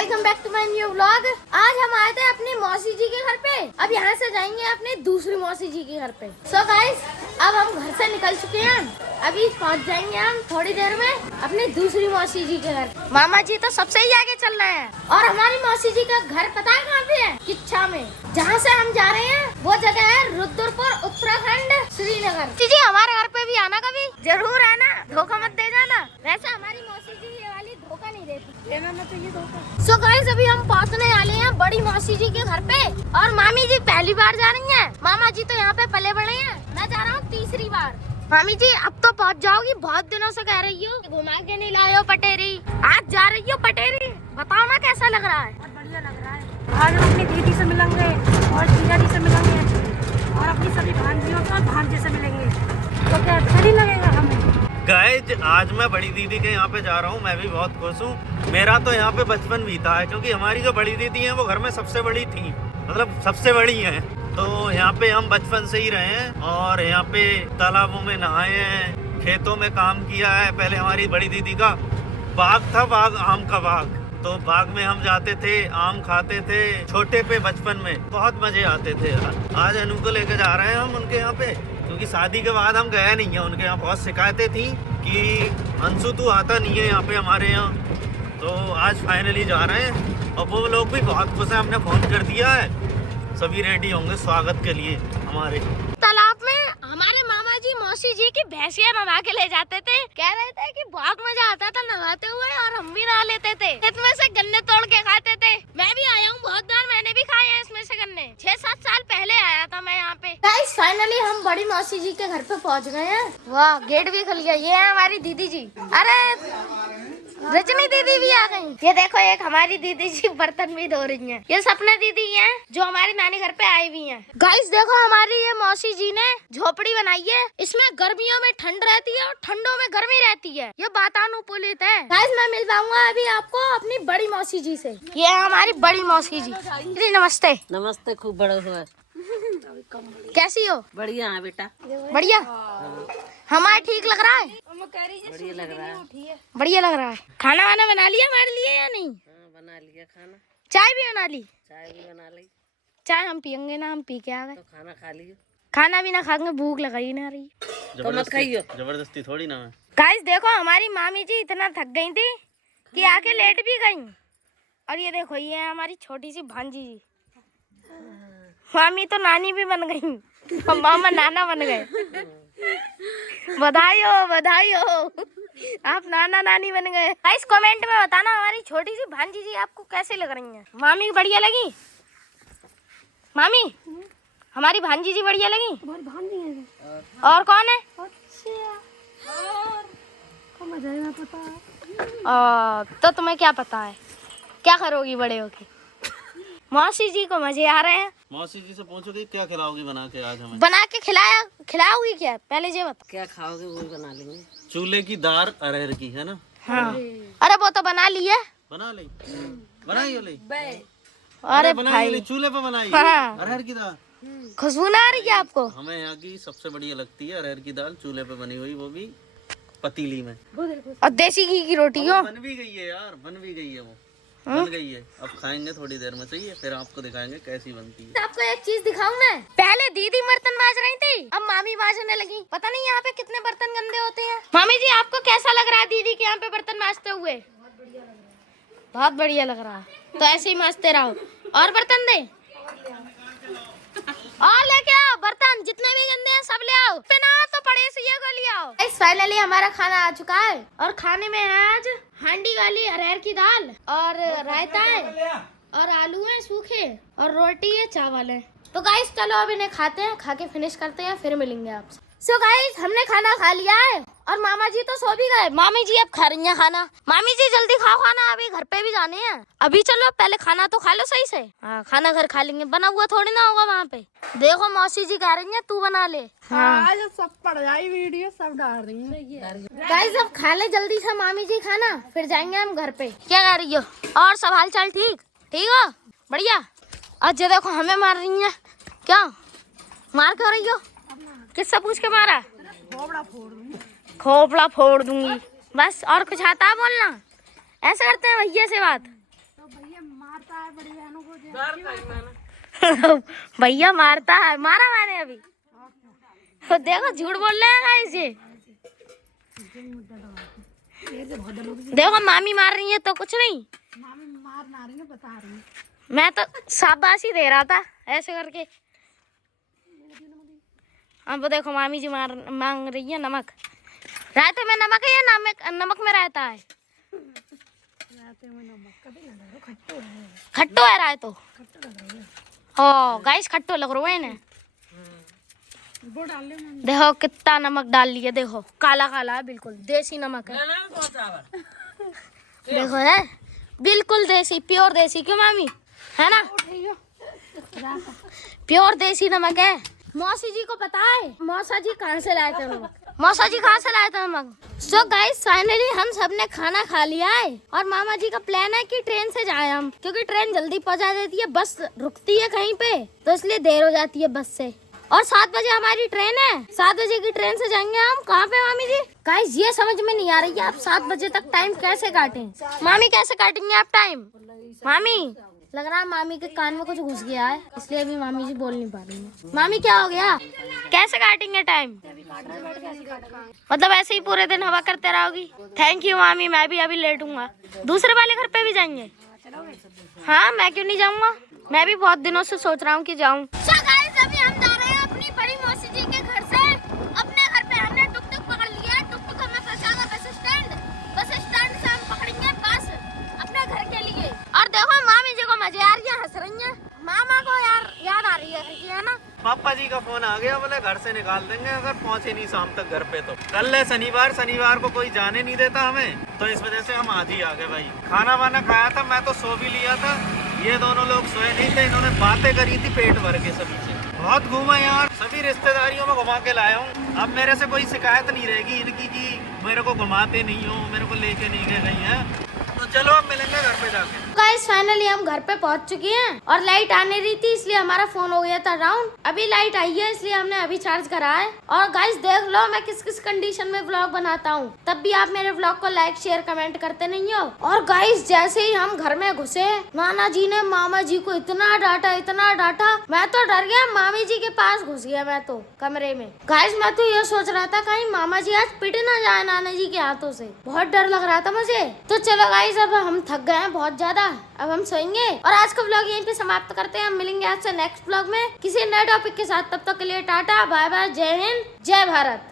Welcome back to my new vlog. आज हम आए थे अपनी मौसी जी के घर पे। अब यहाँ से जाएंगे अपनी दूसरी मौसी जी के घर पे। सो गाइस, अब हम घर से निकल चुके हैं। अभी पहुँच जाएंगे हम थोड़ी देर में अपनी दूसरी मौसी जी के घर। मामा जी तो सबसे ही आगे चल रहे हैं और हमारी मौसी जी का घर पता है कहाँ पे है? किच्छा में। जहाँ से हम जा रहे हैं वो जगह है रुद्रपुर, उत्तराखंड, श्रीनगर। जी हमारे घर पे भी आना, कभी जरूर आना, धोखा मत दे जाना। वैसे हमारी मौसी जी ये वाली धोखा नहीं देती, लेना ना चाहिए धोखा। सो गाइस, अभी हम पहुँचने वाले हैं बड़ी मौसी जी के घर पे और मामी जी पहली बार जा रही हैं। मामा जी तो यहाँ पे पले बड़े हैं, मैं जा रहा हूँ तीसरी बार। मामी जी अब तो पहुँच जाओगी, बहुत दिनों से कह रही हो घुमा के नहीं लाए हो पटेरी, आज जा रही हो पटेरी। बताओ ना कैसा लग रहा है? बहुत बढ़िया लग रहा है। आज हम अपनी दीदी से मिलेंगे और जीजा जी से मिलेंगे और अपनी सभी भांजियों को भांजे से मिलेंगे, तो क्या अच्छा नहीं लगेगा हमें? गाइज, आज मैं बड़ी दीदी के यहाँ पे जा रहा हूँ। मैं भी बहुत खुश हूँ। मेरा तो यहाँ पे बचपन बीता है, क्योंकि हमारी जो बड़ी दीदी है वो घर में सबसे बड़ी थी, मतलब सबसे बड़ी है। तो यहाँ पे हम बचपन से ही रहे हैं और यहाँ पे तालाबों में नहाए हैं, खेतों में काम किया है। पहले हमारी बड़ी दीदी का बाग था, बाग आम का बाग, तो बाग में हम जाते थे, आम खाते थे छोटे पे, बचपन में बहुत मजे आते थे। आज अनु को लेकर जा रहे हैं हम उनके यहाँ पे, क्योंकि शादी के बाद हम गए नहीं है उनके यहाँ। बहुत शिकायतें थी कि अंशु तू आता नहीं है यहाँ पे हमारे यहाँ, तो आज फाइनली जा रहे हैं और वो लोग भी बहुत खुश हैं। हमने फोन कर दिया है, सभी रेडी होंगे स्वागत के लिए हमारे। तालाब में हमारे मामा जी मौसी जी की भैंसिया नहा के ले जाते थे। कह रहे थे कि बहुत मजा आता था नहाते हुए और हम भी नहा लेते थे। इसमें से गन्ने तोड़ के खाते थे। मैं भी आया हूँ बहुत बार, मैंने भी खाए हैं इसमें से गन्ने। 6-7 साल पहले आया था मैं यहाँ पे। गाइस, फाइनली हम बड़ी मौसी जी के घर पे पहुँच गए हैं। वाह, गेट भी खुल गया। ये है हमारी दीदी जी। अरे रजनी दीदी भी आ गई। ये देखो, एक हमारी दीदी जी बर्तन भी धो रही हैं। ये सपना दीदी हैं जो हमारी नानी घर पे आई हुई हैं। गाइस देखो, हमारी ये मौसी जी ने झोपड़ी बनाई है। इसमें गर्मियों में ठंड रहती है और ठंडों में गर्मी रहती है। ये वातानुकूलित है। गाइस, मैं मिल पाऊंगा अभी आपको अपनी बड़ी मौसी जी से। ये है हमारी बड़ी मौसी जी। जी नमस्ते। नमस्ते, खूब बड़ा हुआ। कैसी हो? बढ़िया है बेटा। बढ़िया। हमारा ठीक लग रहा है? बढ़िया लग रहा है। बढ़िया लग रहा है। खाना वाना बना लिया हमारे लिए या नहीं? बना लिया खाना। चाय भी बना ली? चाय भी बना ली। चाय हम पियेंगे ना, हम पी के आ गए। तो खाना खा लियो। खाना भी ना खाएंगे, भूख लगाई ना रही। तो मत खाइयो। जबरदस्ती थोड़ी ना है। गाइस देखो, हमारी मामी जी इतना थक गई थी कि आके लेट भी गई। और ये देखो, ये है हमारी छोटी सी भांजी जी। मामी तो नानी भी बन गई और मामा नाना बन गए। बधाई हो, बधाई हो, आप नाना नानी बन गए। गाइस कमेंट में बताना हमारी छोटी सी भांजी जी आपको कैसे लग रही हैं। मामी बढ़िया लगी? मामी हमारी भांजी जी बढ़िया लगी? और कौन है? तो तुम्हें क्या पता है क्या करोगी बड़े होके? मौसी जी को मजे आ रहे हैं। मौसी जी से पूछोगी क्या खिलाओगी बना के आज हमें? बना के खिलाओगी क्या? पहले ये बता। क्या खाओगे वो बना लेंगे। चूल्हे की दाल अरहर की है ना? हाँ। अरे वो तो बना ली है। बना ली? बनाई हो ली? अरे बनाई ली, चूल्हे पे बनाई। हाँ। अरहर की दाल खुशबू ना आ रही है आपको? हमें यहाँ की सबसे बढ़िया लगती है अरहर की दाल, चूल्हे पे बनी हुई, वो भी पतीली में। और देसी घी की रोटी हो। बन भी गई है यार, बन भी गई है, वो बन गई है। अब खाएंगे थोड़ी देर में, सही है? फिर आपको दिखाएंगे कैसी बनती है। आपको एक चीज दिखाऊं मैं? पहले दीदी बर्तन मांज रही थी, अब मामी मांजने लगी। पता नहीं यहाँ पे कितने बर्तन गंदे होते हैं। मामी जी आपको कैसा लग रहा है दीदी के यहाँ पे बर्तन मांजते हुए? बहुत बढ़िया लग रहा है। तो ऐसे ही मांजते रहो। और बर्तन दे और लेके आओ बर्तन, जितने भी गंदे हैं सब ले आओ। बिना तो पड़े से ये को ले आओ। फाइनली हमारा खाना आ चुका है और खाने में है आज हांडी वाली अरहर की दाल और रायता है और आलू है सूखे और रोटी है, चावल है। तो गाइस चलो अब इन्हें खाते हैं, खा के फिनिश करते हैं, फिर मिलेंगे आपसे। सो गाइस, हमने खाना खा लिया है और मामा जी तो सो भी गए। मामी जी अब खा रही हैं खाना। मामी जी जल्दी खाओ खाना, अभी घर पे भी जाने हैं। अभी चलो पहले खाना तो खा लो सही से। हाँ, खाना घर खा लेंगे, बना हुआ थोड़ी ना होगा वहाँ पे। देखो मौसी जी कह रही है तू बना ले। हाँ, आज सब पड़ जाए, वीडियो सब डाल रही है। गाइस अब खा ले जल्दी से मामी जी खाना, फिर जाएंगे हम घर पे। क्या कर रही हो? और सब हाल चाल ठीक हो? बढ़िया। आज देखो हमें मार रही है। क्या मार क्यों रही हो? किससे पूछ के मारा? खोपड़ा फोड़ दूंगी बस। और कुछ आता है बोलना? ऐसे करते हैं भैया से बात? तो भैया मारता है बड़ी बहनों को भैया मारता है, मारा मैंने अभी। तो देखो झूठ बोल रहे हैं गाइस ये। देखो मामी मार रही है तो कुछ नहीं, मामी मार ना रही है, बता रही है। मैं तो शाबाशी दे रहा था ऐसे करके। अब देखो मामी जी मांग रही है नमक। रायते में नमक है या नमक में रहता है? खट्टो है रायतो। ओ गाइस खट्टो लग रहा है इन्हें। देखो कितना नमक डाल लिया, देखो काला काला है, बिल्कुल देसी नमक है। देखो है बिल्कुल देसी, प्योर देसी, क्यों मामी, है ना? प्योर देसी नमक है। मौसी जी को पता है मौसा जी कहाँ से लाए थे नमक? मौसा जी कहाँ से लाए थे नमक? सो गाइस फाइनली हम सब ने खाना खा लिया है और मामा जी का प्लान है कि ट्रेन से जाए हम, क्योंकि ट्रेन जल्दी पहुँचा देती है, बस रुकती है कहीं पे तो इसलिए देर हो जाती है बस से। और 7 बजे हमारी ट्रेन है, 7 बजे की ट्रेन से जाएंगे हम। कहाँ पे मामी जी? गाइस ये समझ में नहीं आ रही है आप 7 बजे तक टाइम कैसे काटें? मामी कैसे काटेंगे आप टाइम? मामी लग रहा है मामी के कान में कुछ घुस गया है, इसलिए अभी मामी जी बोल नहीं पा रही है। मामी क्या हो गया, कैसे काटेंगे टाइम? मतलब ऐसे ही पूरे दिन हवा करते रहोगी? थैंक यू मामी, मैं भी अभी लेटूंगा। दूसरे वाले घर पे भी जाएंगे? हाँ मैं क्यों नहीं जाऊंगा, मैं भी बहुत दिनों से सोच रहा हूँ कि जाऊँ। अभी हम जा रहे हैं अपनी बड़ी मौसी जी के घर से अपने घर पे। हमने टुक टुक पकड़ लिया है, टुक टुक हमें पहुंचाएगा बस स्टैंड। बस स्टैंड से हम पकड़ेंगे बस अपने घर के लिए। और देखो मामी जी को मजे आ रही है, हंस रही है। मामा को यार याद आ रही है ना? पापा जी का फोन आ गया, बोले घर से निकाल देंगे अगर पहुंचे नहीं शाम तक घर पे तो। कल है शनिवार को कोई जाने नहीं देता हमें, तो इस वजह से हम आज ही आ गए भाई। खाना वाना खाया था, मैं तो सो भी लिया था, ये दोनों लोग सोए नहीं थे। इन्होंने बातें करी थी पेट भर के सभी से। बहुत घूमा यार, सभी रिश्तेदारियों में घुमा के लाया हूँ। अब मेरे से कोई शिकायत नहीं रहेगी इनकी कि मेरे को घुमाते नहीं हो, मेरे को लेके नहीं गए कहीं है। तो चलो अब मिलेंगे घर पे जाके। गाइस फाइनली हम घर पे पहुंच चुके हैं और लाइट आने रही थी इसलिए हमारा फोन हो गया था डाउन। अभी लाइट आई है इसलिए हमने अभी चार्ज करा है। और गाइस देख लो मैं किस किस कंडीशन में व्लॉग बनाता हूँ, तब भी आप मेरे व्लॉग को लाइक शेयर कमेंट करते नहीं हो। और गाइस जैसे ही हम घर में घुसे नाना जी ने मामा जी को इतना डांटा, मैं तो डर गया। मामी जी के पास घुस गया मैं तो कमरे में। गाइस मैं तो ये सोच रहा था कहीं मामा जी आज पिट ना जाए नाना जी के हाथों से, बहुत डर लग रहा था मुझे। तो चलो गाइस अब हम थक गए हैं बहुत ज्यादा, अब हम सोएंगे और आज का व्लॉग यहीं पे समाप्त करते हैं। हम मिलेंगे आज से नेक्स्ट व्लॉग में किसी नए टॉपिक के साथ, तब तक के लिए टाटा बाय बाय, जय हिंद जय भारत।